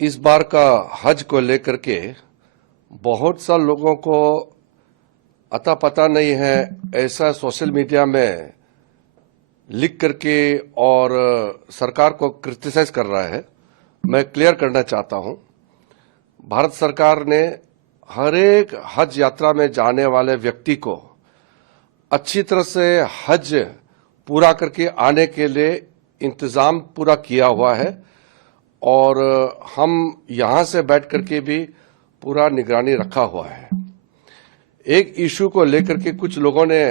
इस बार का हज को लेकर के बहुत सा लोगों को अता पता नहीं है, ऐसा सोशल मीडिया में लिख करके और सरकार को क्रिटिसाइज कर रहा है। मैं क्लियर करना चाहता हूं, भारत सरकार ने हर एक हज यात्रा में जाने वाले व्यक्ति को अच्छी तरह से हज पूरा करके आने के लिए इंतजाम पूरा किया हुआ है और हम यहां से बैठ करके भी पूरा निगरानी रखा हुआ है। एक इशू को लेकर के कुछ लोगों ने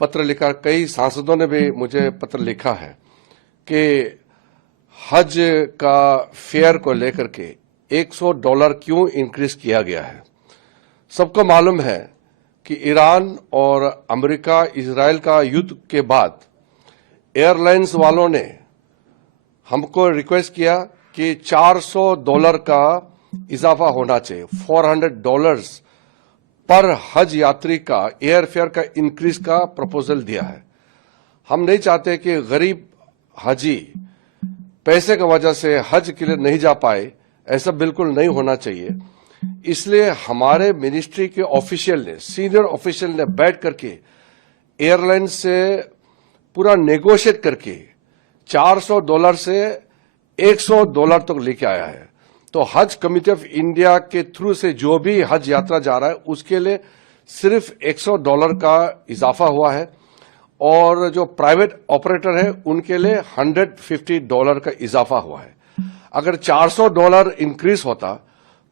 पत्र लिखा, कई सांसदों ने भी मुझे पत्र लिखा है कि हज का फेयर को लेकर के $100 क्यों इंक्रीज किया गया है। सबको मालूम है कि ईरान और अमेरिका इजराइल का युद्ध के बाद एयरलाइंस वालों ने हमको रिक्वेस्ट किया कि $400 का इजाफा होना चाहिए। $400 पर हज यात्री का एयर फेयर का इंक्रीज का प्रपोजल दिया है। हम नहीं चाहते कि गरीब हाजी पैसे की वजह से हज के लिए नहीं जा पाए, ऐसा बिल्कुल नहीं होना चाहिए। इसलिए हमारे मिनिस्ट्री के ऑफिशियल ने, सीनियर ऑफिशियल ने बैठ करके एयरलाइन से पूरा नेगोशिएट करके $400 से $100 तक लेके आया है। तो हज कमेटी ऑफ इंडिया के थ्रू से जो भी हज यात्रा जा रहा है उसके लिए सिर्फ $100 का इजाफा हुआ है और जो प्राइवेट ऑपरेटर है उनके लिए $150 का इजाफा हुआ है। अगर $400 इंक्रीज होता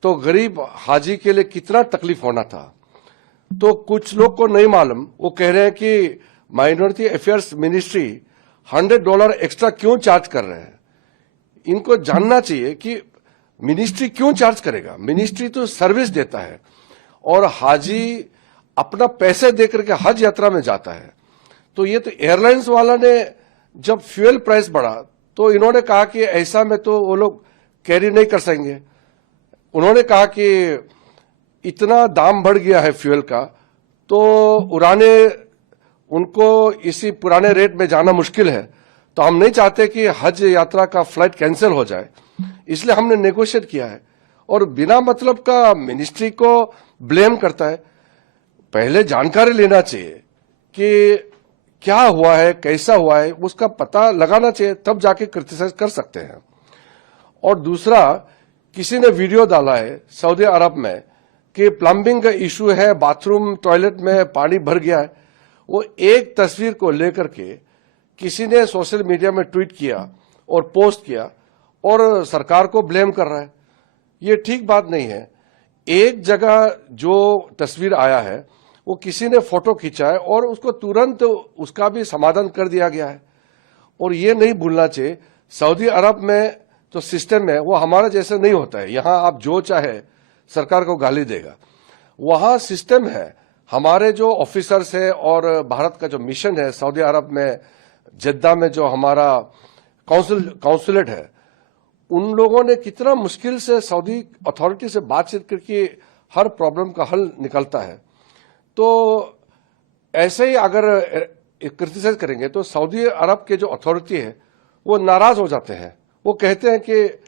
तो गरीब हाजी के लिए कितना तकलीफ होना था। तो कुछ लोग को नहीं मालूम, वो कह रहे हैं कि माइनॉरिटी अफेयर्स मिनिस्ट्री $100 एक्स्ट्रा क्यों चार्ज कर रहे हैं। इनको जानना चाहिए कि मिनिस्ट्री क्यों चार्ज करेगा। मिनिस्ट्री तो सर्विस देता है और हाजी अपना पैसे देकर के हज यात्रा में जाता है। तो ये तो एयरलाइंस वाला ने जब फ्यूल प्राइस बढ़ा तो इन्होंने कहा कि ऐसा में तो वो लोग कैरी नहीं कर सकेंगे। उन्होंने कहा कि इतना दाम बढ़ गया है फ्यूल का, तो उड़ाने उनको इसी पुराने रेट में जाना मुश्किल है, तो हम नहीं चाहते कि हज यात्रा का फ्लाइट कैंसिल हो जाए, इसलिए हमने नेगोशिएट किया है। और बिना मतलब का मिनिस्ट्री को ब्लेम करता है। पहले जानकारी लेना चाहिए कि क्या हुआ है, कैसा हुआ है, उसका पता लगाना चाहिए, तब जाके क्रिटिसाइज कर सकते हैं। और दूसरा, किसी ने वीडियो डाला है सऊदी अरब में कि प्लम्बिंग का इशू है, बाथरूम टॉयलेट में पानी भर गया है। वो एक तस्वीर को लेकर के किसी ने सोशल मीडिया में ट्वीट किया और पोस्ट किया और सरकार को ब्लेम कर रहा है। ये ठीक बात नहीं है। एक जगह जो तस्वीर आया है वो किसी ने फोटो खींचा है और उसको तुरंत उसका भी समाधान कर दिया गया है। और ये नहीं भूलना चाहिए, सऊदी अरब में तो सिस्टम है वो हमारा जैसा नहीं होता है। यहां आप जो चाहे सरकार को गाली देगा, वहां सिस्टम है। हमारे जो ऑफिसर्स है और भारत का जो मिशन है सऊदी अरब में, जद्दा में जो हमारा काउंसुलेट है, उन लोगों ने कितना मुश्किल से सऊदी अथॉरिटी से बातचीत करके हर प्रॉब्लम का हल निकलता है। तो ऐसे ही अगर क्रिटिसाइज करेंगे तो सऊदी अरब के जो अथॉरिटी है वो नाराज हो जाते हैं। वो कहते हैं कि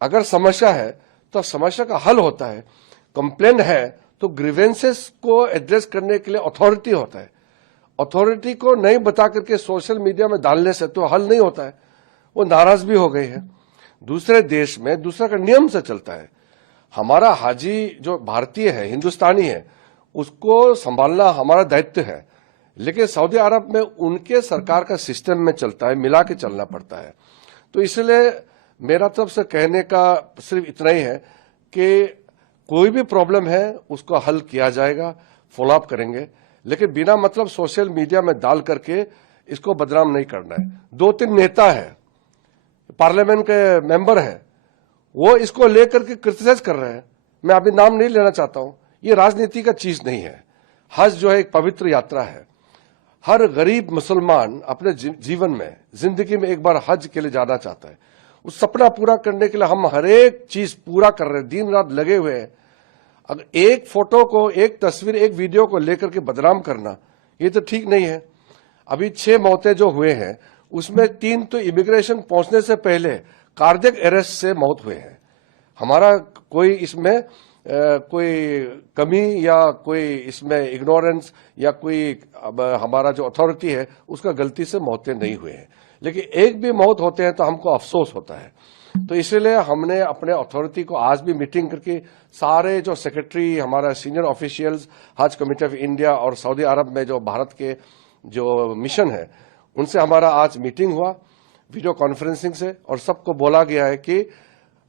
अगर समस्या है तो समस्या का हल होता है, कंप्लेन है तो ग्रीवेंसेस को एड्रेस करने के लिए अथॉरिटी होता है। अथॉरिटी को नहीं बता करके सोशल मीडिया में डालने से तो हल नहीं होता है। वो नाराज भी हो गए हैं। दूसरे देश में दूसरा का नियम से चलता है। हमारा हाजी जो भारतीय है, हिंदुस्तानी है, उसको संभालना हमारा दायित्व है, लेकिन सऊदी अरब में उनके सरकार का सिस्टम में चलता है, मिला के चलना पड़ता है। तो इसलिए मेरा तरफ से कहने का सिर्फ इतना ही है कि कोई भी प्रॉब्लम है उसको हल किया जाएगा, फॉलोअप करेंगे, लेकिन बिना मतलब सोशल मीडिया में डाल करके इसको बदनाम नहीं करना है। 2-3 नेता है, पार्लियामेंट के मेंबर है, वो इसको लेकर के क्रिटिसाइज कर रहे हैं। मैं अभी नाम नहीं लेना चाहता हूं। ये राजनीति का चीज नहीं है। हज जो है एक पवित्र यात्रा है। हर गरीब मुसलमान अपने जीवन में, जिंदगी में एक बार हज के लिए जाना चाहता है। उस सपना पूरा करने के लिए हम हर एक चीज पूरा कर रहे हैं, दिन रात लगे हुए हैं। अगर एक फोटो को, एक तस्वीर, एक वीडियो को लेकर के बदनाम करना, ये तो ठीक नहीं है। अभी 6 मौतें जो हुए हैं उसमें 3 तो इमिग्रेशन पहुंचने से पहले कार्डियक अरेस्ट से मौत हुए हैं। हमारा कोई इसमें कोई कमी या कोई इसमें इग्नोरेंस या कोई हमारा जो अथॉरिटी है उसका गलती से मौतें नहीं हुए हैं, लेकिन एक भी मौत होते हैं तो हमको अफसोस होता है। तो इसलिए हमने अपने अथॉरिटी को आज भी मीटिंग करके सारे जो सेक्रेटरी, हमारा सीनियर ऑफिशियल्स, हज कमेटी ऑफ इंडिया और सऊदी अरब में जो भारत के जो मिशन है उनसे हमारा आज मीटिंग हुआ वीडियो कॉन्फ्रेंसिंग से, और सबको बोला गया है कि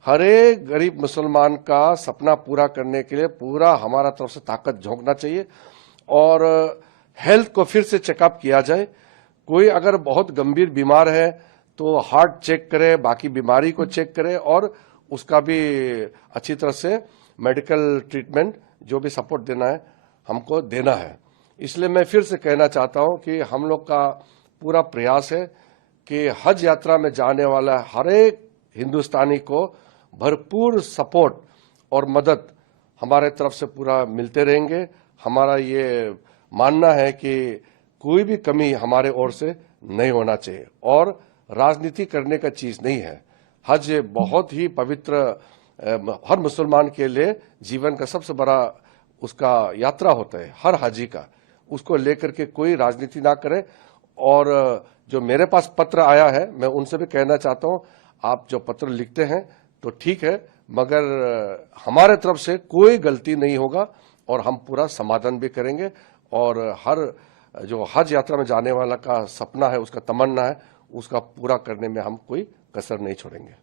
हर एक गरीब मुसलमान का सपना पूरा करने के लिए पूरा हमारा तरफ से ताकत झोंकना चाहिए और हेल्थ को फिर से चेकअप किया जाए। कोई अगर बहुत गंभीर बीमार है तो हार्ट चेक करे, बाकी बीमारी को चेक करे और उसका भी अच्छी तरह से मेडिकल ट्रीटमेंट जो भी सपोर्ट देना है हमको देना है। इसलिए मैं फिर से कहना चाहता हूं कि हम लोग का पूरा प्रयास है कि हज यात्रा में जाने वाला हर एक हिंदुस्तानी को भरपूर सपोर्ट और मदद हमारे तरफ से पूरा मिलते रहेंगे। हमारा ये मानना है कि कोई भी कमी हमारे ओर से नहीं होना चाहिए और राजनीति करने का चीज नहीं है। हज बहुत ही पवित्र हर मुसलमान के लिए जीवन का सबसे बड़ा उसका यात्रा होता है, हर हाजी का। उसको लेकर के कोई राजनीति ना करे। और जो मेरे पास पत्र आया है मैं उनसे भी कहना चाहता हूं, आप जो पत्र लिखते हैं तो ठीक है, मगर हमारे तरफ से कोई गलती नहीं होगा और हम पूरा समाधान भी करेंगे और हर जो हज यात्रा में जाने वाला का सपना है, उसका तमन्ना है, उसका पूरा करने में हम कोई कसर नहीं छोड़ेंगे।